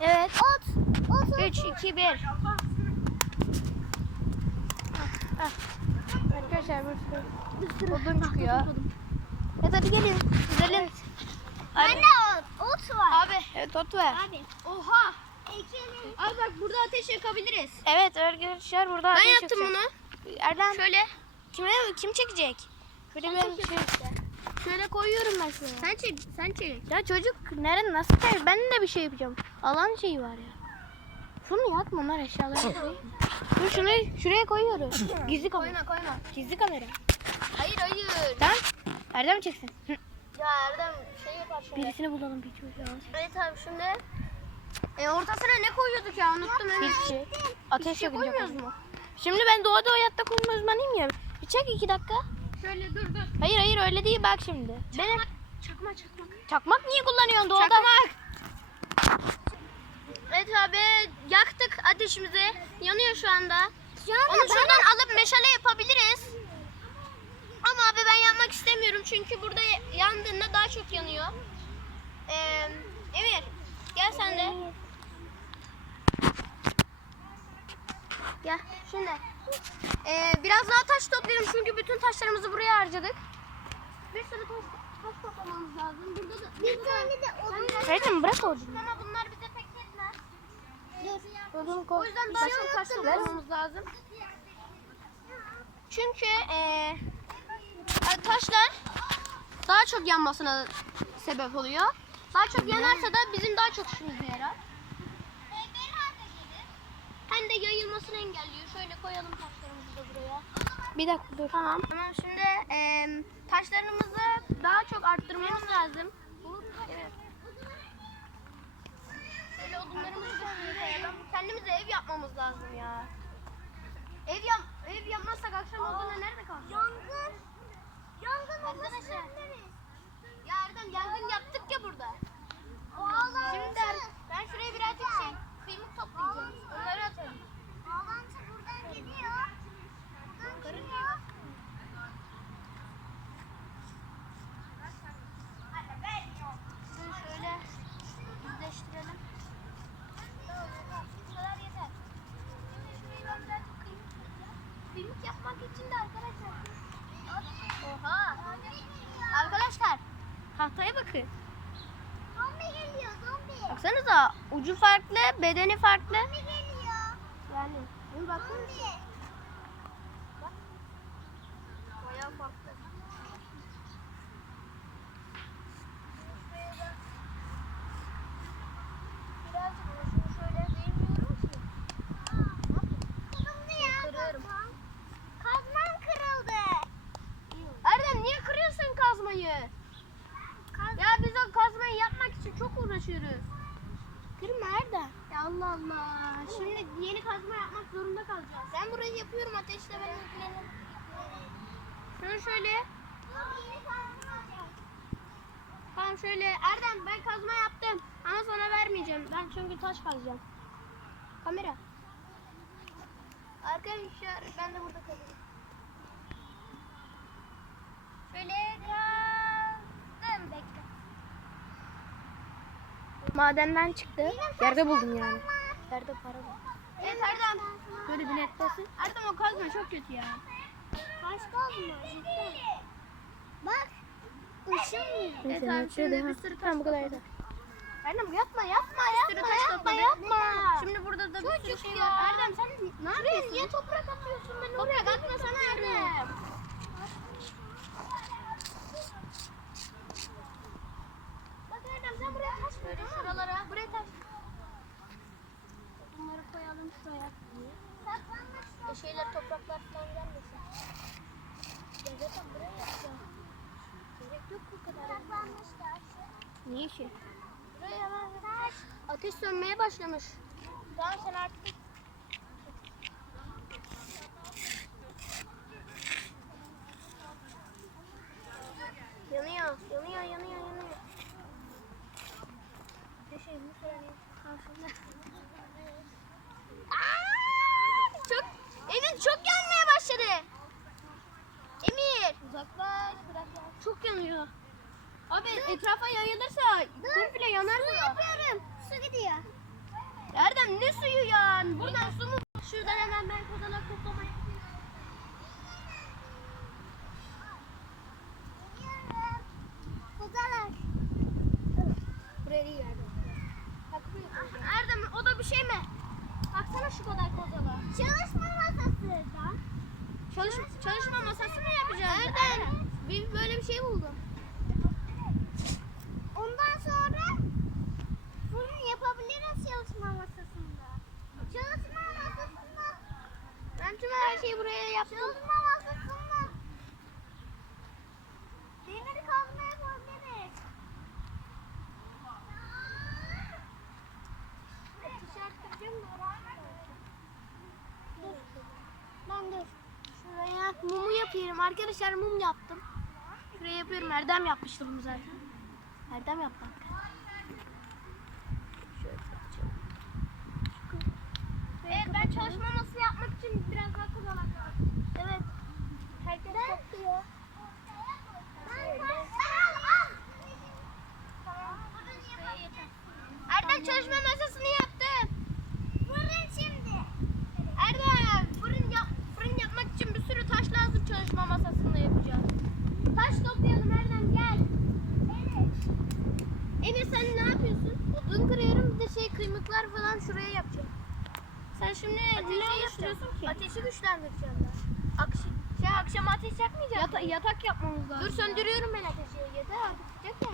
Evet. Ot. 3, 2, 1. Arkadaşlar bir sürü odun çıkıyor. Evet hadi gelin. Gidelim. Ben de ot var. Abi. Evet ot var. Abi. Oha. Ekelim. Abi bak burada ateş yakabiliriz. Evet arkadaşlar burada Ben ateş yaptım yakacağız. bunu. Erdem Şöyle. kim çekecek? Şöyle ben şöyle koyuyorum ben şuraya. Sen çek. Ya çocuk nerede nasıl kayıyor? Ben de bir şey yapacağım. Alan şeyi var ya. Şunu yakma onlar eşyaları. Dur şunu şuraya koyuyoruz. Gizli kamera. Koyma. Gizli kamera. Hayır. Tamam. Erdem çeksin. Ya Erdem şey yapar şimdi. Birisini bulalım bir çocuğa. Evet abi şimdi. Ortasına ne koyuyorduk ya unuttum. Hiçbir şey. Ateş Hiçbir şey yakınca koymuyoruz koy. mu? Şimdi ben doğada hayatta kurma uzmanıyım ya. Bir çek 2 dakika. Şöyle dur. Hayır öyle değil bak şimdi. Benim Çakmak. çakmak niye kullanıyorsun doğada? Çakmak. Evet abi yaktık ateşimizi. Yanıyor şu anda. Onu şuradan alıp meşale yapabiliriz. Ama abi ben yapmak istemiyorum çünkü burada yandığında daha çok yanıyor. Emir gel sen de. Gel şimdi. Biraz daha taş toplayalım çünkü bütün taşlarımızı buraya harcadık. Bir sürü taş toplamamız lazım. Burada da Bir tane de odun. Erdem bırak orada. ama bunlar bize pek yetmez. Odun O koy. yüzden daha çok taş toplamamız lazım. Çünkü taşlar daha çok yanmasına sebep oluyor. Daha çok yanarsa da bizim daha çok işimize yarar. Hem de yayılmasını engelliyor. Şöyle koyalım taşlarımızı da buraya. Bir dakika dur. Tamam şimdi taşlarımızı daha çok arttırmamız lazım. Evet. Şöyle odunlarımızı da şuraya koyalım. Kendimize ev yapmamız lazım ya. Ev yapmazsak akşam olduğunda nerede kalacağız? Yangın Arkadaşlar. Ya Erdem yangın yaptık ya burada. Ağlantı. Şimdi ben şuraya birazcık kıymık toplayacağım. Onları atarım. Ağlantı buradan gidiyor. Buradan gidiyor. Şunu şöyle düzleştirelim. Bu kadar yeter. Şimdi şuraya ben birazcık kıymık yapmak için de arkadaşlar. Oha. Arkadaşlar tahtaya bakın. Zombi geliyor zombi. Baksanıza ucu farklı, bedeni farklı. Zombi geliyor. Yani bunu bakın. Zombi. Bayağı farklı. Birazcık şunu şöyle değmiyorum ki. Kırıldı ya. Kırıyorum. Kazmam kırıldı. Erdem niye kırıyorsun kazmayı? Ya biz o kazmayı yapmak için çok uğraşıyoruz. Kırma Erdem. Ya Allah Allah. Şimdi yeni kazma yapmak zorunda kalacağız. Ben burayı yapıyorum ateşle ben ilgilenirim. Şunu şöyle. Tamam şöyle. Erdem ben kazma yaptım. Ama sana vermeyeceğim. Ben çünkü taş kazacağım. Kamera. Arkadaşlar ben de burada kalayım. Şöyle kazdım. Bekle. Madenden çıktı. Yerde buldum yani. Yerde para var. Evet Erdem. Böyle bir netlesin. Erdem o kazma çok kötü ya. Taş kazma cidden. Bak. Işın. Evet abi şimdi bir sürü taş Tamam bu kadar yeter. Erdem yapma. Şimdi burada da bir sürü şey var. Erdem sen ne yapıyorsun? Niye toprak atıyorsun? Ben toprak atmasana Erdem. Bak Erdem sen buraya taş böyle şuralara. Buraya taş. Bunları koyalım şuraya. Şeyler topraklar falan gelmesin. Ya zaten buraya yapacağım. Gerek yok bu kadar. Saklanmışlar. Niye ki? Buraya hemen taş. Ateş sönmeye başlamış. Tamam sen artık. Yanıyor. Bir şey mi söyleyeyim? Karşımda. Çok, evin çok yanmaya başladı. Emir. Uzaklaş. Bırak ya. Çok yanıyor. Abi etrafa yayılırsa komple yanar Su mı? yapıyorum. Su gidiyor. buradan. Buradan su mu? Şuradan hemen ben kozalak toplamaya gidiyorum. Kozalak. Buraya iyi yerde. Bak buraya koyacağım. Erdem o da bir şey mi? Baksana şu kadar kozala. Çalışma masası da. Çalışma masası mı yapacağız? Erdem, bir böyle bir şey buldum. Ondan sonra fırın yapabiliriz çalışma masasında. Çalışma masasında. Ben tüm her şeyi buraya yaptım. Çalışma masasında. Demir kazma yapabiliriz. Dur. Şuraya mumu yapıyorum. Arkadaşlar mum yaptım. Şuraya yapıyorum. Erdem yapmıştı bunu zaten. Erdem yaptı. Evet ben çalışma masası yapmak için biraz daha kozalak lazım. Evet. Herkes topluyor. Erdem çalışma masasını yaptım. Fırın şimdi. Erdem fırın yapmak için bir sürü taş lazım çalışma masasında yapacağız. Taş toplayalım Erdem gel. Evet. Emir sen ne yapıyorsun? Odun kırıyorum. Bir de şey kıymıklar falan şuraya yapacağım. Sen şimdi Ateşi ne yapıyorsun ki? Ateşi güçlendireceğim ben. Akşam ateş yakmayacak mıyız? Yatak yapmamız lazım. Dur söndürüyorum ben ateşi. Yeter artık sıcak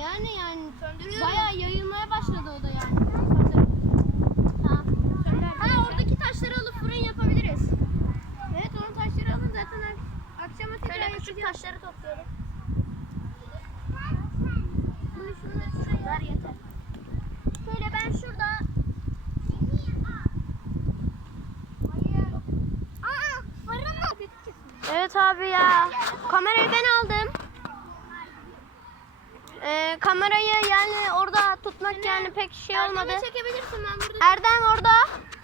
yani. Yani Söndürüyorum. bayağı yayılmaya başladı o da yani. Tamam. Ha oradaki taşları alıp fırın yapabiliriz. Evet onun taşları alın zaten akşama tekrar Şöyle küçük yapacağız. taşları toplayalım. Şunu şuraya ver yeter. Şöyle ben şurada Fırını. Evet abi ya. Kamerayı ben aldım. Kamerayı yani orada tutmak yani pek şey olmadı. Erdem'i çekebilirsin ben burada. Erdem orada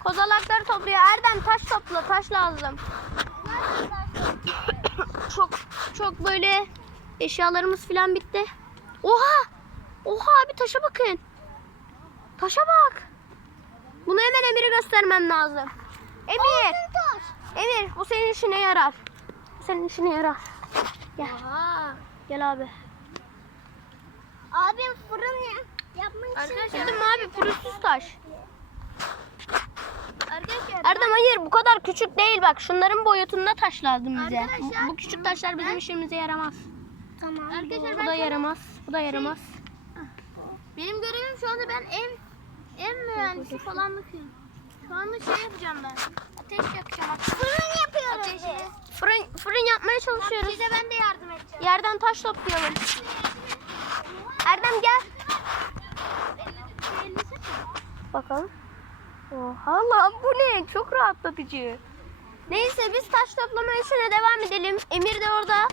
kozalakları topluyor. Erdem taş topla. Taş lazım. Çok böyle eşyalarımız falan bitti. Oha! Oha abi taşa bakın. Taşa bak. Bunu hemen Emir'e göstermem lazım. Emir. Emir bu senin işine yarar. Bu senin işine yarar. Gel. Gel abi. Abim fırın yapmak için. Arkadaşlar Dedim abi pürüzsüz taş. Arkadaşlar Erdem hayır bu kadar küçük değil bak. Şunların boyutunda taş lazım bize. Arkadaşlar, Bu küçük taşlar bizim işimize yaramaz. Tamam. Arkadaşlar Bu ben da yaramaz. Bu da yaramaz. benim görevim şu anda ben ev mühendisi falan bakıyorum. Şu anda şey yapacağım ben. Ateş yakacağım. Fırın yapıyoruz Ateşi. biz. Fırın yapmaya çalışıyoruz. Size ben de yardım edeceğim. Yerden taş toplayalım. Erdem gel. Bakalım. Oha lan bu ne? Çok rahatlatıcı. Neyse biz taş toplama işine devam edelim. Emir de orada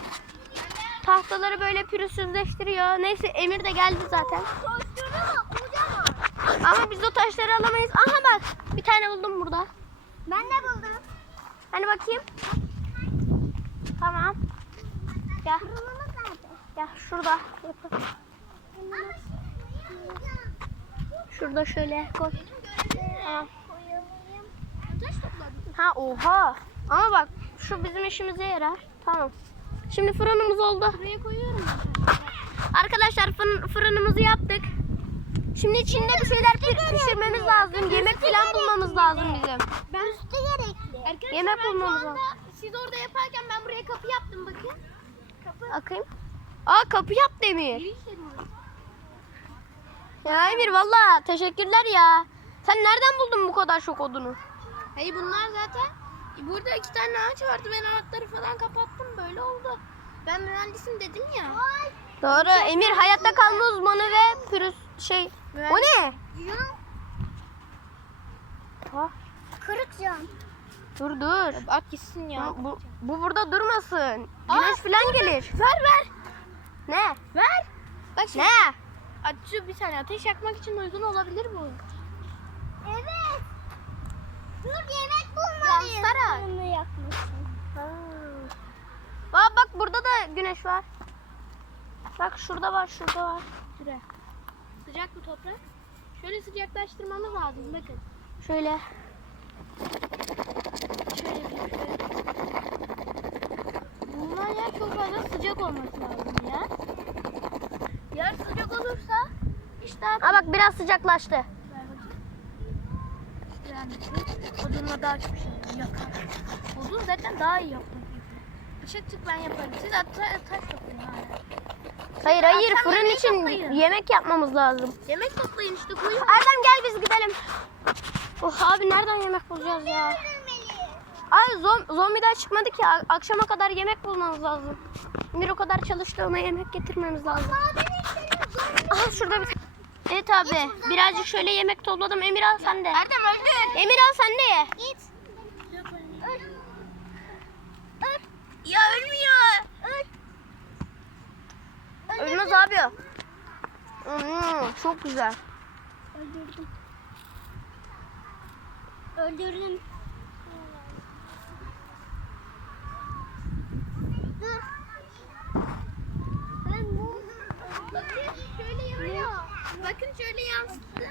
tahtaları böyle pürüzsüzleştiriyor. Neyse Emir de geldi zaten. Ama biz o taşları alamayız. Aha bak bir tane buldum burada. Ben de buldum. Hani bakayım. Tamam. Gel. Fırınımız nerede? Gel şurada. Şurada şöyle koy. Tamam. Taş topladım. Ha oha. Ama bak şu bizim işimize yarar. Tamam. Şimdi fırınımız oldu. Buraya koyuyorum. Arkadaşlar fırınımızı yaptık. Şimdi içinde bir şeyler pişirmemiz lazım. Yemek falan bulmamız lazım bizim. Ben Üstü gerekli. Arkadaşlar Yemek ben şu bulmamız anda lazım. siz orada yaparken ben buraya kapı yaptım bakın. Kapı. Bakayım. Aa kapı yaptı Emir. Ya Emir valla teşekkürler ya. Sen nereden buldun bu kadar çok odunu? Hayır bunlar zaten burada 2 tane ağaç vardı. Ben ağaçları falan kapattım. Böyle oldu. Ben mühendisim dedim ya. Doğru. Emir hayatta kalma uzmanı ve pürüz şey. O ne? Ha, Kırık cam. dur. At gitsin ya. Bu burada durmasın. Güneş falan gelir. Ver. Ne? Ver. Bak şimdi. Ne? Şu bir tane ateş yakmak için uygun olabilir bu. Evet. Dur yemek bulmalıyız. Yansıtarak. Fırını yakmak için. Bak burada da güneş var. Bak şurada var. Şuraya. Sıcak bu toprak. Şöyle sıcaklaştırmamız lazım bakın. Şöyle. Şöyle yapayım şöyle. Bunlar ya çok fazla sıcak olması lazım ya. Yer sıcak olursa işte Aa bak biraz sıcaklaştı. ver bakayım. Yani odunla daha çok şey yakar. Odun zaten daha iyi yapmak gibi. Işık çık ben yaparım. Siz taş toplayın hala. Hayır hayır, akşam fırın yemeği için toplayın. yemek yapmamız lazım. Yemek toplayın işte koyun. Erdem gel biz gidelim. Oh abi nereden yemek bulacağız ya? Abi zombiden çıkmadı ki. Akşama kadar yemek bulmamız lazım. Bir o kadar çalıştı, ona yemek getirmemiz lazım. Aha şurada bir... Evet abi birazcık şöyle yemek topladım. Emir al sen de. Erdem öldü. Emir al sen de ye. Git. Ya ölmüyor. Ölmez abi. Çok güzel. Öldürdüm. Öldürdüm. Dur. Ben bu. Bakın şöyle yanıyor. Bakın şöyle yansıttı.